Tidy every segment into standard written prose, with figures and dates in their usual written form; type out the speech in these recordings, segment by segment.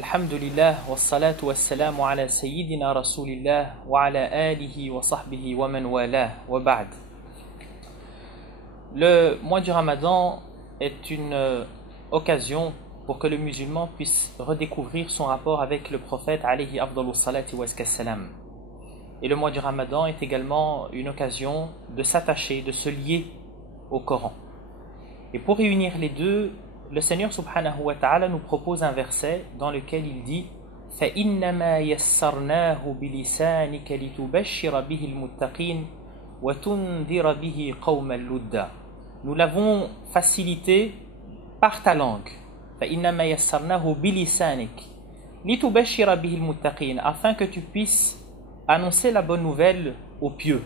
Alhamdulillah, wassalatu wassalamu ala sayyidina rasulillah wa ala alihi wa sahbihi wa man wala wa ba'd. Le mois du Ramadan est une occasion pour que le musulman puisse redécouvrir son rapport avec le prophète alayhi afdalus salati wa salam. Et le mois du Ramadan est également une occasion de s'attacher, de se lier au Coran. Et pour réunir les deux, le Seigneur subhanahu wa ta'ala nous propose un verset dans lequel il dit فَإِنَّمَا يَسَّرْنَاهُ بِلِسَانِكَ لِتُبَشِّرَ بِهِ الْمُتَّقِينَ وَتُنْذِرَ بِهِ قَوْمًا لُدًّا. Nous l'avons facilité par ta langue. فَإِنَّمَا يَسَّرْنَاهُ بِلِسَانِكَ لِتُبَشِّرَ بِهِ الْمُتَّقِينَ, afin que tu puisses annoncer la bonne nouvelle aux pieux.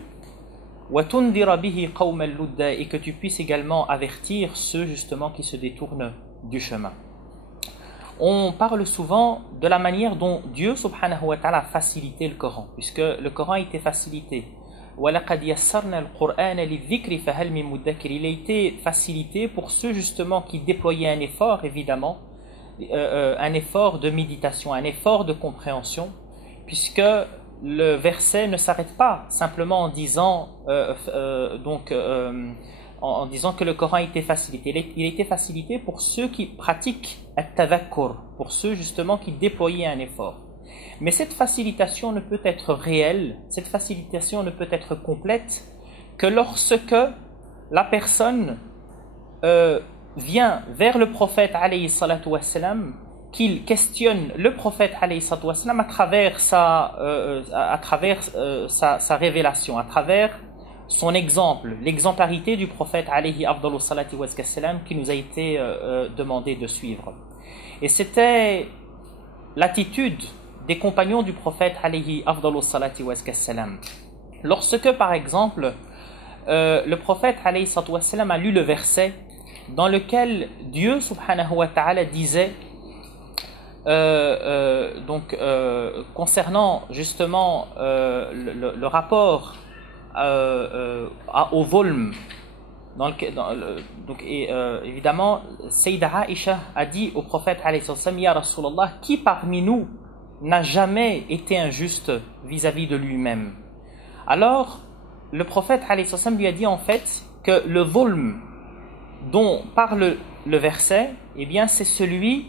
وَتُنْذِرَ بِهِ قَوْمًا لُدًّا, et que tu puisses également avertir ceux justement qui se détournent du chemin. On parle souvent de la manière dont Dieu subhanahu wa ta'ala a facilité le Coran, puisque le Coran a été facilité. وَلَقَدْ يَسَّرْنَا الْقُرْآنَ لِلذِّكْرِ فَهَلْ مِن مُدَّكِرٍ. Il a été facilité pour ceux justement qui déployaient un effort, évidemment, un effort de méditation, un effort de compréhension, puisque le verset ne s'arrête pas simplement en disant en disant que le Coran a été facilité. Il a été facilité pour ceux qui pratiquent at-tadhakkur, pour ceux justement qui déployaient un effort. Mais cette facilitation ne peut être réelle, cette facilitation ne peut être complète que lorsque la personne vient vers le prophète alayhi salatu wassalam, qu'il questionne le prophète alayhi salatu wassalam à travers sa révélation, à travers son exemple, l'exemplarité du prophète alayhi afdalus salati wassalam qui nous a été demandé de suivre. Et c'était l'attitude des compagnons du prophète alayhi afdalus salati wassalam. Lorsque par exemple le prophète alayhi salatu wassalam a lu le verset dans lequel Dieu subhanahu wa ta'ala disait concernant justement le rapport au volm, évidemment Sayyida Aisha a dit au prophète alayhi sallam: Ya Rasulallah, qui parmi nous n'a jamais été injuste vis-à-vis de lui-même? Alors le prophète alayhi sallam lui a dit en fait que le volm dont parle le verset, eh bien c'est celui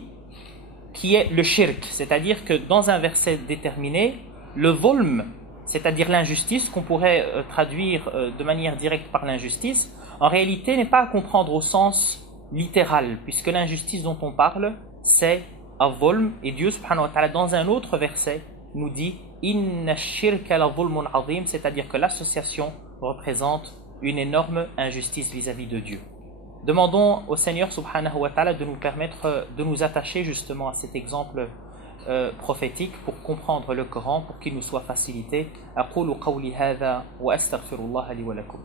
qui est le shirk, c'est-à-dire que dans un verset déterminé, le volm, c'est-à-dire l'injustice, qu'on pourrait traduire de manière directe par l'injustice, en réalité n'est pas à comprendre au sens littéral, puisque l'injustice dont on parle, c'est al-volm, et Dieu subhanahu wa ta'ala dans un autre verset nous dit inna shirka la volmun azim, c'est-à-dire que l'association représente une énorme injustice vis-à-vis de Dieu. Demandons au Seigneur subhanahu wa ta'ala de nous permettre de nous attacher justement à cet exemple prophétique pour comprendre le Coran, pour qu'il nous soit facilité. Aqulu qawli hadha wa astaghfirullah li wa lakum.